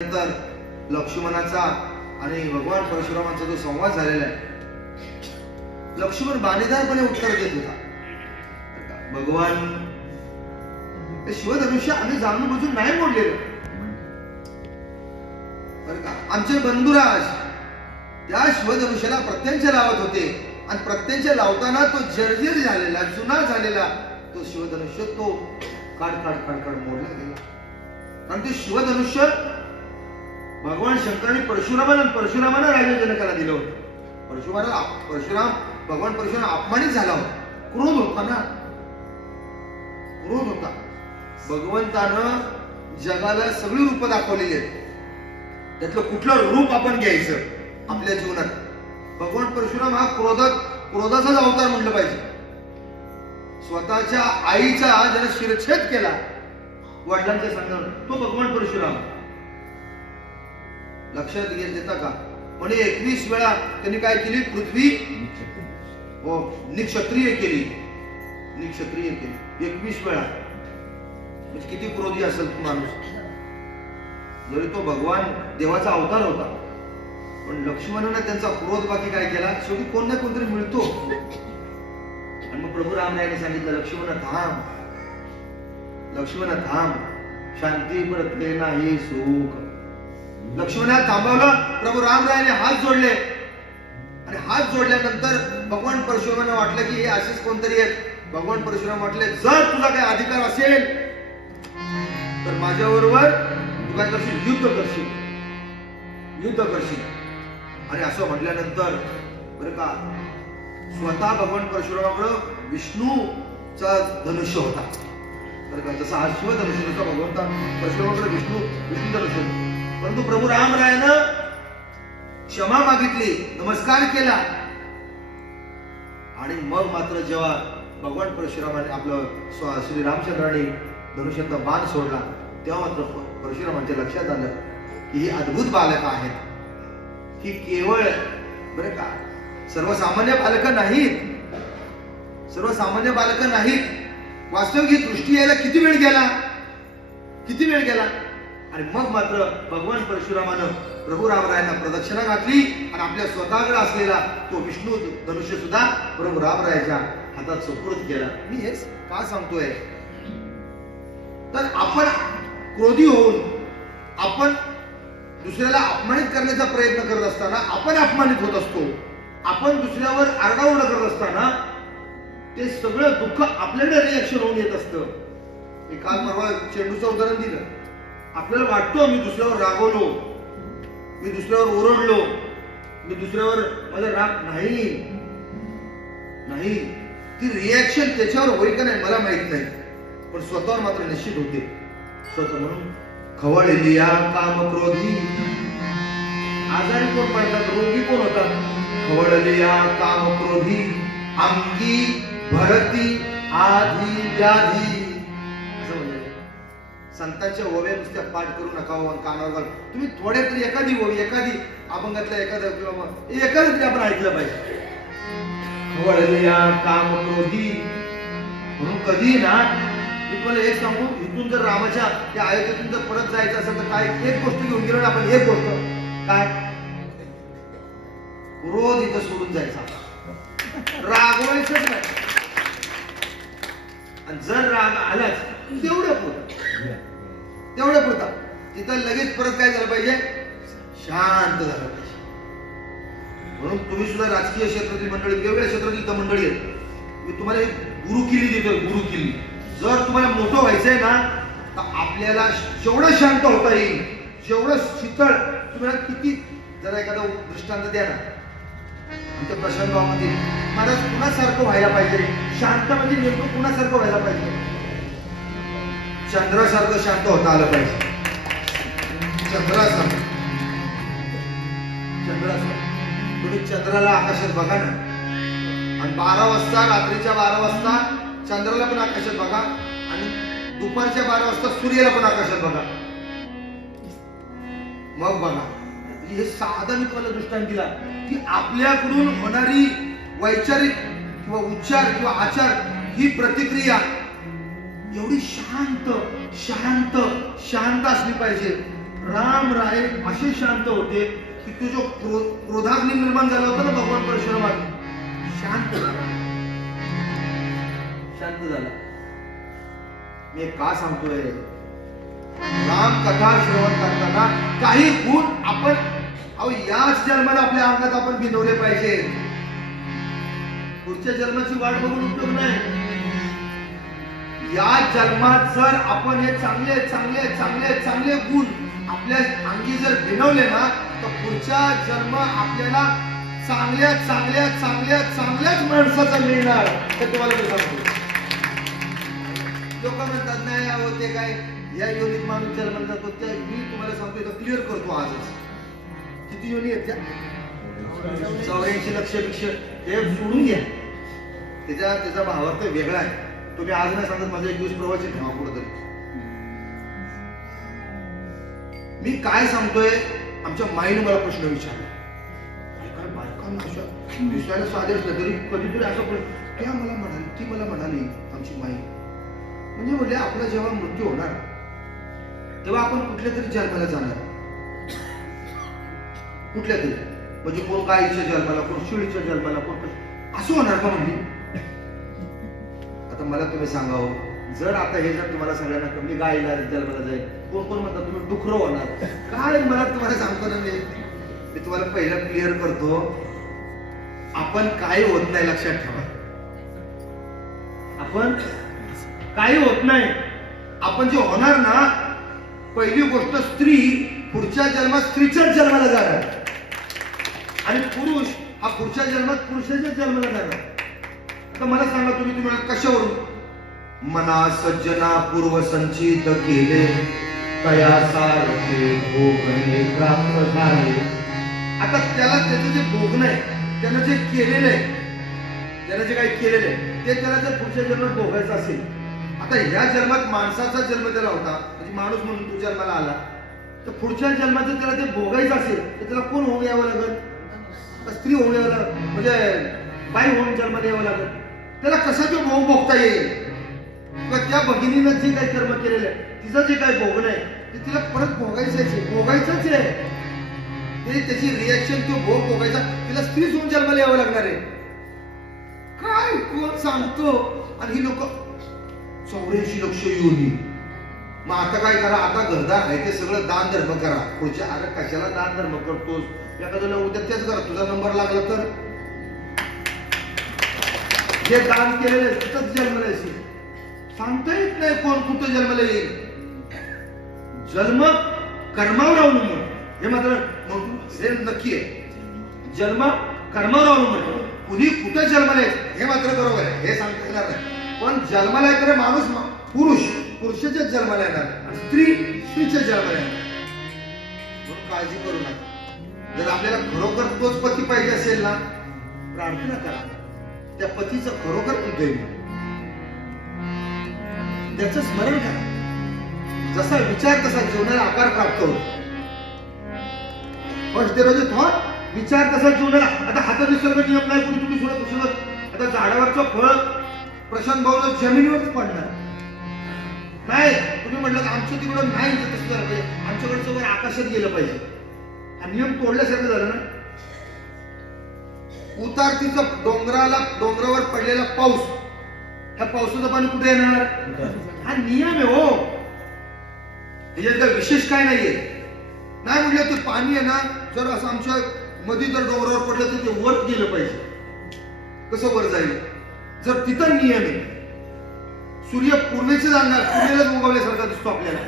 नंतर लक्ष्मणाचा आणि भगवान परशुरामांचा जो संवाद झालेला आहे, लक्ष्मण बाणेदारपणे उत्तर देत होता. भगवान शिवधनुष्य आम्ही जाणून बुजून नाही मोडलेलं बरं का. आमचे बंधुराज त्या शिवधनुष्याला प्रत्यंच्या लावत होते आणि प्रत्यंच्या लावताना तो जर्जर झालेला, जुना झालेला तो शिवधनुष्य तो काढ मोडला गेला. कारण ते शिवधनुष्य भगवान शंकरांनी परशुरामांना राजा जनकाला दिलं होतं. भगवान परशुराम अपमानित झाला होता, क्रोध होता. भगवंतानं जगाला सगळी रूप दाखवलेली आहेत, त्यातलं कुठलं रूप आपण घ्यायचं आपल्या जीवनात. भगवान परशुराम हा क्रोधाचाच अवतार म्हणलं पाहिजे. स्वतःच्या आईचा ज्याने शिरच्छेद केला वडिलांच्या सांगण्यावर, तो भगवान परशुराम. लक्षात देता का? म्हणे 21 वेळा त्यांनी काय केली? पृथ्वी निक्षत्रिय केली. 21 वेळा. म्हणजे किती क्रोधी असेल तो माणूस. जरी तो भगवान देवाचा अवतार होता, पण लक्ष्मणाने त्यांचा क्रोध बाकी काय केला? शेवटी कोण ना कोणतरी मिळतो. आणि मग प्रभू रामरायाने सांगितलं, लक्ष्मण थांब, शांती परतले नाही सुख. लक्ष्मणाला थांबवलं. प्रभू रामरायाने हात जोडले आणि हात जोडल्यानंतर भगवान परशुरामांना वाटलं की हे असेच कोणतरी आहेत. भगवान परशुराम म्हटले, जर तुला काही अधिकार असेल तर माझ्याबरोबर तू काय करशील? युद्ध करशील. आणि असं म्हटल्यानंतर बरं का, स्वतः भगवान परशुरामाकडे विष्णूचा धनुष्य होता बरं का. जसा हा शिवधनुष्य होता, भगवंता परशुरामाकडे विष्णू धनुष्य. परंतु प्रभू रामरायानं क्षमा मागितली, नमस्कार केला. आणि मग मात्र जेव्हा भगवान परशुरामाने आपलं श्री रामचंद्राने धनुष्याचा बाण सोडला, तेव्हा मात्र परशुरामांच्या लक्षात आलं की ही अद्भुत बालक आहेत. ही केवळ बरं का सर्वसामान्य बालक नाहीत. वास्तविक ही दृष्टी यायला किती वेळ गेला. आणि मग मात्र भगवान परशुरामानं प्रभू रामरायांना प्रदक्षिणा घातली आणि आपल्या स्वतःकडे असलेला तो विष्णू धनुष्य सुद्धा प्रभू रामरायाच्या हातात सुपूर्द केला. मी हेच का सांगतोय, तर आपण क्रोधी होऊन आपण दुसऱ्याला अपमानित करण्याचा प्रयत्न करत असताना आपण अपमानित होत असतो. आपण दुसऱ्यावर आरडाओरडा करत असताना ते सगळं दुःख आपल्याकडे रिएक्शन होऊन येत असतं. मी काल परवा चेंडूचं उदाहरण दिलं. आपल्याला वाटतो मी दुसऱ्यावर रागवलो, मी दुसऱ्यावर ओरडलो, मी दुसऱ्यावर मला राग नाही. ती रिएक्शन त्याच्यावर होईल का नाही मला माहित नाही, पण स्वतःवर मात्र निश्चित होते. स्वतः म्हणून खवळलिया काम क्रोधी. आजारी कोण पडतात? रोगी कोण होतात? खवळलिया काम क्रोधी, अंगी भरती आधी व्याधी. संतांच्या ओव्या नुसत्या पाठ करू नका, कानावर घाल. तुम्ही थोड्या तरी एखादी ओवी, एखादी अभंगातल्या एखादं किंवा एखादं तरी आपण ऐकलं पाहिजे. खवळलिया काम क्रोधी. म्हणून कधी ना मी तुम्हाला एक सांगू, इथून जर रामाच्या त्या अयोध्येतून जर परत जायचं असेल तर काय एक गोष्ट घेऊन गेलो ना आपण. एक गोष्ट काय? क्रोध इथं सोडून जायचा, रागवायचंच नाही. आणि जर राग आलाच तेवढ्या पुरता तिथं लगेच परत काय झालं पाहिजे? शांत झालं पाहिजे. म्हणून तुम्ही सुद्धा राजकीय क्षेत्रातील मंडळी, वेगवेगळ्या क्षेत्रातील मंडळी आहेत. मी तुम्हाला एक गुरुकिल्ली देतोय, गुरुकिल्ली. जर तुम्हाला मोठं व्हायचंय ना, तर आपल्याला जेवढं शांत होता येईल, जेवढं शीतळ, तुम्हाला किती, जरा एखादा दृष्टांत द्या ना. आमच्या प्रशांत गावामध्ये महाराज कुणासारखं व्हायला पाहिजे? शांत म्हणजे नेमकं कुणासारखं व्हायला पाहिजे? चंद्रासारखं शांत होता आलं पाहिजे. चंद्रासारखं. तुम्ही चंद्राला आकाशात बघा ना, आणि 12 वाजता, रात्रीच्या 12 वाजता चंद्राला पण आकाशात बघा, आणि दुपारच्या 12 वाजता सूर्याला पण आकाशात बघा. मग बघा, हे साधा मी तुम्हाला दृष्टांत दिला की आपल्याकडून होणारी वैचारिक किंवा उच्चार किंवा आचार ही प्रतिक्रिया एवढी शांत शांत शांत असली पाहिजे. राम राय असे शांत होते की तो जो क्रोधाग्नी निर्माण झाला होता ना भगवान परशुरामात, शांत झाला. मी का सांगतोय, राम कथा श्रवण करताना काही गुण आपण याच जन्माला आपल्या अंगात आपण बिनवले पाहिजे. पुढच्या जन्माची वाट बघून उपयोग नाही. या जन्मात जर आपण हे चांगले चांगले चांगले चांगले गुण आपल्या अंगी जर बिनवले ना, तर पुढच्या जन्म आपल्याला चांगल्या चांगल्या चांगल्या चांगल्याच माणसाचा मिळणार. हे तुम्हाला मी सांगतो. लोक म्हणतात नाही अहो ते काय या योनीत माणूस जन्माला जातो, त्या मी तुम्हाला सांगतो क्लिअर करतो आजच. किती योनी आहेत त्या? 84 लक्ष भिक्ष. हे सोडून घ्या, त्याचा भावार्थ वेगळा आहे. तुम्ही आज नाही सांगत माझा एक दिवस प्रवचन ठेवा कुठंतरी. मी काय सांगतोय, आमच्या माईने मला प्रश्न विचारला. काय बायकांना अशा दिसायला साधे असलं तरी कधीतरी असं त्या मला म्हणाली, ती मला म्हणाली आमची माई, म्हणजे बोलले आपला जेव्हा मृत्यू होणार तेव्हा आपण कुठल्या तरी जन्माला जाणार. कुठल्या तरी म्हणजे कोण गाईच्या जन्माला, कोण शिळीच्या जन्माला, कोण असं होणार का म्हणली. आता मला तुम्ही सांगावं, जर आता हे जर तुम्हाला सगळ्यांना कमी गायला जन्माला जाईल, कोण कोण म्हणतात तुम्ही डुकरं होणार काय. मला तुम्हाला सांगतो ना, मी तुम्हाला पहिला क्लिअर करतो, आपण काही होत नाही. लक्षात ठेवा, आपण काही होत नाही. आपण जे होणार ना, पहिली गोष्ट स्त्री पुढच्या जन्मात स्त्रीच्याच जन्माला जाणार आणि पुरुष हा पुढच्या जन्मात पुरुषाच्याच जन्माला जाणार. आता मला सांगा तुम्ही कशावरून? मना सज्जना पूर्व संचित केले तया सारखे भोगणे प्राप्त झाले. आता त्याला त्याचं जे भोगणं आहे, त्यानं जे केलेलं आहे, त्यानं जे काही केलेलं आहे ते त्याला जर पुढच्या जन्मात भोगायचं असेल, आता ह्या जन्मात माणसाचा जन्म त्याला होता, म्हणजे माणूस म्हणून तो जन्माला आला, तर पुढच्या जन्मात जर त्याला ते भोगायचं असेल तर त्याला कोण होऊन यावं लागेल? स्त्री होऊन यावं लागेल, म्हणजे बाई होऊन जन्माला यावं लागेल. त्याला कसा तो भोग भोगता येईल? त्या भगिनीनं जे काही कर्म केलेलं आहे, तिचं जे काही भोगणं आहे ते तिला परत भोगायचंच आहे. त्याची रिएक्शन, तो भोग भोगायचा, तिला स्त्रीच होऊन जन्माला यावं लागणार आहे. काय कोण सांगतो? आणि ही लोक 84 लक्ष योनी. मग आता काय करा, आता घरदार आहे ते सगळं दान धर्म करा. पुढच्या अरे कशाला दान धर्म करतोस? एखाद्याला उद्या तेच करा, तुझा नंबर लागला तर जे दान केलेलं आहे तिथंच जन्माला येईल. सांगता येत नाही कोण कुठं जन्माला येईल. जन्म कर्मावर अवलंबून, हे मात्र हे नक्की आहे. जन्म कर्मावर अवलंबून, कुणी कुठं जन्माला येईल हे मात्र बरोबर आहे, हे सांगता येणार नाही. पण जन्माला येणारे माणूस पुरुषाच्याच जन्माला येणार आणि स्त्री स्त्रीच्या जन्माला येणार. म्हणून काळजी करू नका. जर आपल्याला खरोखर तोच पती पाहिजे असेल ना, प्रार्थना करा त्या पतीचं खरोखर हृदय, त्याचं स्मरण करा. जसा विचार तसा जीवनाला आकार प्राप्त होतो. First there is a thought, विचार तसा जीवनाला. आता हातात निसर्ग नियम नाही, कुणी तुम्ही सोडत शकत. आता झाडावरचं फळ प्रशांत भाऊ जमिनीवरच पडणार नाही. तुम्ही म्हटलं की आमच्या तिकडं नाही, तसं झालं पाहिजे, आमच्याकडचं वर आकाशात गेलं पाहिजे. हा नियम तोडल्यासारखं झालं ना. उतारतीचा डोंगरावर पडलेला पाऊस, ह्या पावसाचं पाणी कुठे येणार? हा नियम आहे हो. ह्याच्यात काय विशेष काय नाहीये. नाही म्हटलं ते पाणी आहे ना, जर असं आमच्या मध्ये जर डोंगरावर पडलं तर ते वर गेलं पाहिजे. कसं वर जाईल? जर तिथं नियम आहे, सूर्य पूर्वेचे जाणार, सूर्यालाच उगवल्यासारखा दिसतो आपल्याला.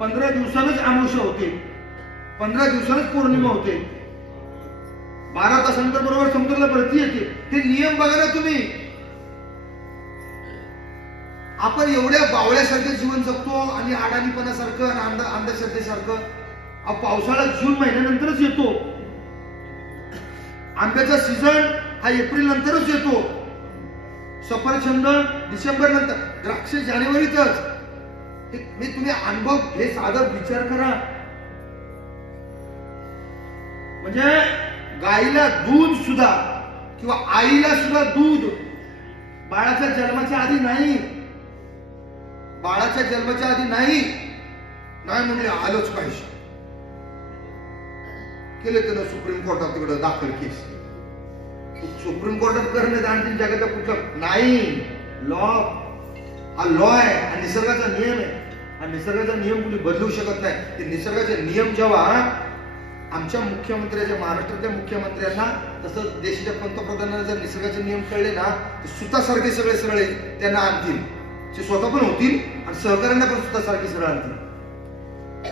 15 दिवसांच अमावस्या होते, 15 दिवसांच पौर्णिमा होते, 12 तासानंतर बरोबर समुद्राला भरती येते. हे नियम बघा ना तुम्ही. आपण एवढ्या बावळ्यासारखं जीवन जगतो आणि अडाणीपणासारखं आणि अंधश्रद्धेसारखं. पावसाळा जून महिन्यानंतरच येतो, आंब्याचा सीझन हा एप्रिल नंतरच येतो, सफरचंद डिसेंबर नंतर, द्राक्ष जानेवारीतच. तुम्ही अनुभव हे साधा विचार करा. म्हणजे गाईला दूध सुद्धा किंवा आईला सुद्धा दूध बाळाच्या जन्माच्या आधी नाही, बाळाच्या जन्माच्या आधी नाही. नाही म्हणले आलंच पाहिजे. केले त्यानं सुप्रीम कोर्टात तिकडे दाखल केस. सुप्रीम कोर्टात करण्यात आणखी जगाचा कुठला नाही. लॉ हा लॉ आहे, हा निसर्गाचा नियम आहे. हा निसर्गाचा नियम कुणी बदलू शकत नाही. ते निसर्गाचे नियम जेव्हा आमच्या मुख्यमंत्र्याच्या, महाराष्ट्रातल्या मुख्यमंत्र्यांना तसं देशाच्या पंतप्रधानांना जर निसर्गाचे नियम कळले ना, ते सुतासारखे सगळे त्यांना आणतील. ते स्वतः पण होतील आणि सहकार्यांना पण सुतासारखे सरळ आणतील.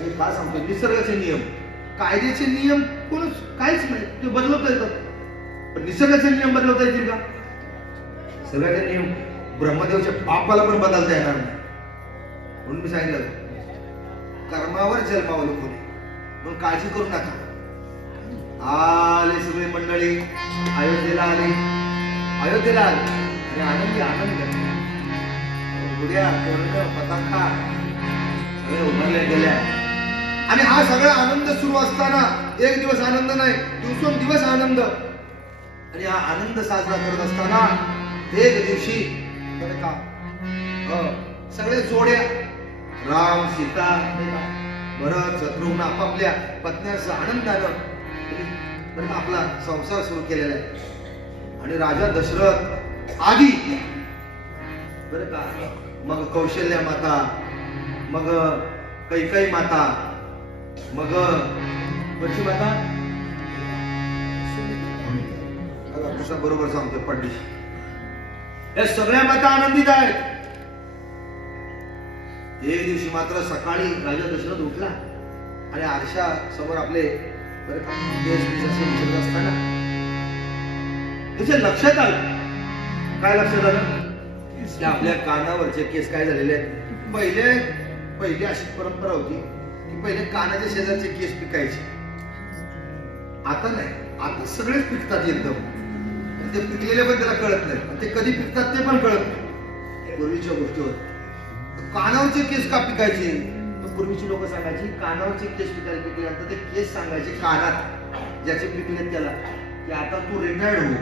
मी काय सांगतो, निसर्गाचे नियम, कायद्याचे नियम कोणच काहीच नाही, ते बदलवता येतात. पण निसर्गाचे नियम बदलवता येतील का? सगळ्याचे नियम ब्रह्मदेवच्या बापाला पण बदलता येणार नाही. म्हणून मी सांगितलं, कर्मावर जन्मावलं कोणी, म्हणून काळजी करू नका. आले सगळे मंडळी, अयोध्येला आले आणि आनंद उड्या करून पताका सगळे उभारल्या गेल्या. आणि हा सगळा आनंद सुरू असताना एक दिवस आनंद नाही, दिवसेंदिवस आनंद. आणि हा आनंद साजरा करत असताना एक दिवशी बरं का सगळे जोड्या, राम सीता भरत शत्रुघ्न आपापल्या पत्न्यांचा आनंदानं आपला संसार सुरू केलेला आहे. आणि राजा दशरथ आधी बरं का, मग कौशल्या माता, मग कैकेयी माता, मग वरची माता बरोबर सांगतो पंडित, या सगळ्या माता आनंदित आहेत. एक दिवशी मात्र सकाळी राजा दशरथ उठला आणि आरशा समोर आपले विचारत असताना त्याच्या लक्षात आलं. काय लक्षात आलं की आपल्या कानावरचे केस काय झालेले आहेत. पहिले अशी परंपरा होती की पहिले कानाच्या शेजारचे केस पिकायचे. आता नाही, आता सगळेच पिकतात एकदम. ते पिकलेले पण त्याला कळत नाही, ते कधी पिकतात ते पण कळत नाही. पूर्वीच्या गोष्टीवर कानावरचे केस का पिकायचे, पूर्वीची लोक सांगायची कानावरचे केस पिकल्यानंतर ते केस सांगायचे कानात ज्याचे पिकले त्याला की आता तू रिटायर्ड हो,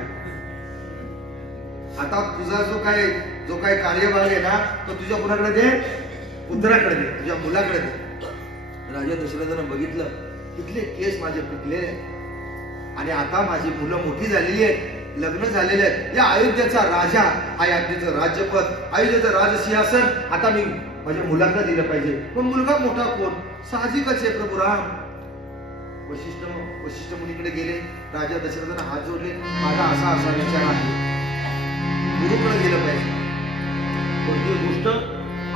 आता तुझा जो काय कार्यभाग आहे ना तो तुझ्या कुणाकडे दे, पुत्राकडे दे, तुझ्या मुलाकडे दे. राजा दशरथानं बघितलं, इथले केस माझे पिकले आणि आता माझी मुलं मोठी झालेली आहेत, लग्न झालेले आहेत. या अयोध्येचा राजा, अयोध्येचं राज्यपद, अयोध्येचं राजसिंहासन आता मी माझ्या मुलांना दिलं पाहिजे. पण मुलगा मोठा कोण? साहजिकच आहे प्रभू राम. वशिष्ठ मुनीकडे गेले. राजा दशरथानं हात जोडले, माझा असा विचार आहे, गुरुकडे गेलं पाहिजे. कोणती गोष्ट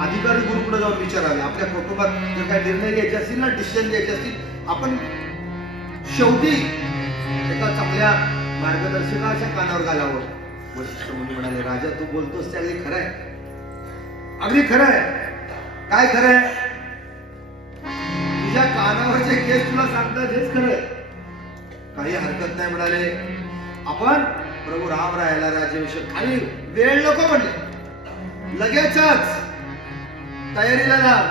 अधिकारी गुरुकडे जाऊन विचारावे. आपल्या कुटुंबात जर काही निर्णय घ्यायचे असतील ना, डिसिजन घ्यायचे असतील, आपण शेवटी एका चांगल्या मार्गदर्शकाच्या कानावर घालावं. वशिष्ठ मुनी म्हणाले, राजा तू बोलतोस ते अगदी खरं आहे, अगदी खरं आहे. काय खरं आहे? तुझ्या कानावरचे केस तुला सांगतात हेच खरं आहे. काही हरकत नाही म्हणाले. आपण प्रभू राम राहायला राज्याभिषेक, काही वेळ नको म्हणले, लगेचच तयारीला लाग.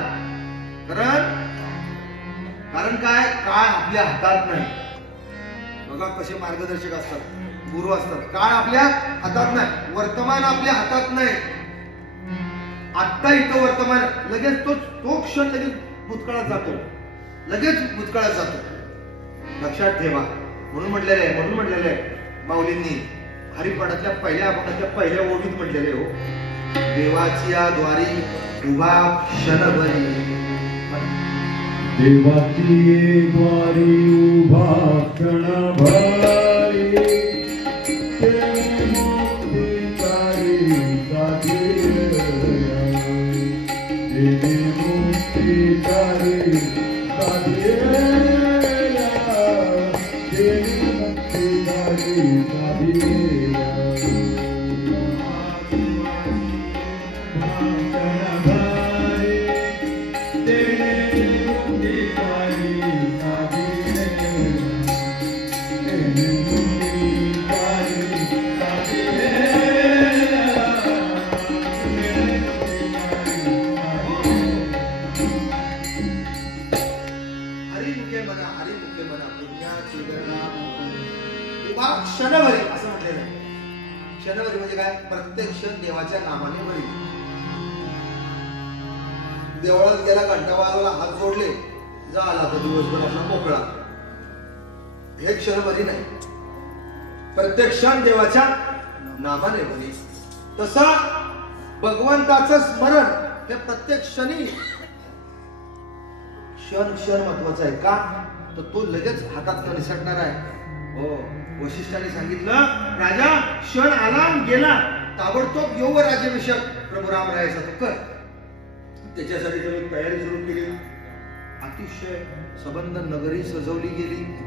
कारण काय आपल्या हातात नाही. बघा कसे मार्गदर्शक असतात, गुरु असतात. काळ आपल्या हातात नाही, वर्तमान आपल्या हातात नाही. आत्ता इथं वर्तमान लगेच तो क्षण लगेच भूतकाळात जातो. लक्षात ठेवा. म्हणून म्हटलेलं आहे माऊलींनी हरिपाठातल्या पहिल्या अभंगातल्या पहिल्या ओळीत म्हटलेले हो, देवाची या द्वारी उभा क्षणभरी, देवाची द्वारी उभा क्षणभरी, क्षणभरी असं म्हटलेलं आहे. क्षणभरी म्हणजे काय? प्रत्येक क्षण देवाच्या नामाने भरी. देवळात गेला, घंटावाला हात जोडले, झाला तर दिवसभर आपला मोकळा. हे क्षण बरी नाही. प्रत्येक क्षण देवाच्या नामाने बरी. तसा भगवंताचं स्मरण हे प्रत्येक क्षणी क्षण क्षण महत्वाचा आहे. का तर तो लगेच हातात निसटणार आहे. हो, वशिष्ठाने सांगितलं, राजा क्षण आला गेला, ताबडतोब योग राज्याभिषेक प्रभू रामरायाचा तो कर. त्याच्यासाठी तयारी सुरू केली. अतिशय सबंध नगरी सजवली गेली.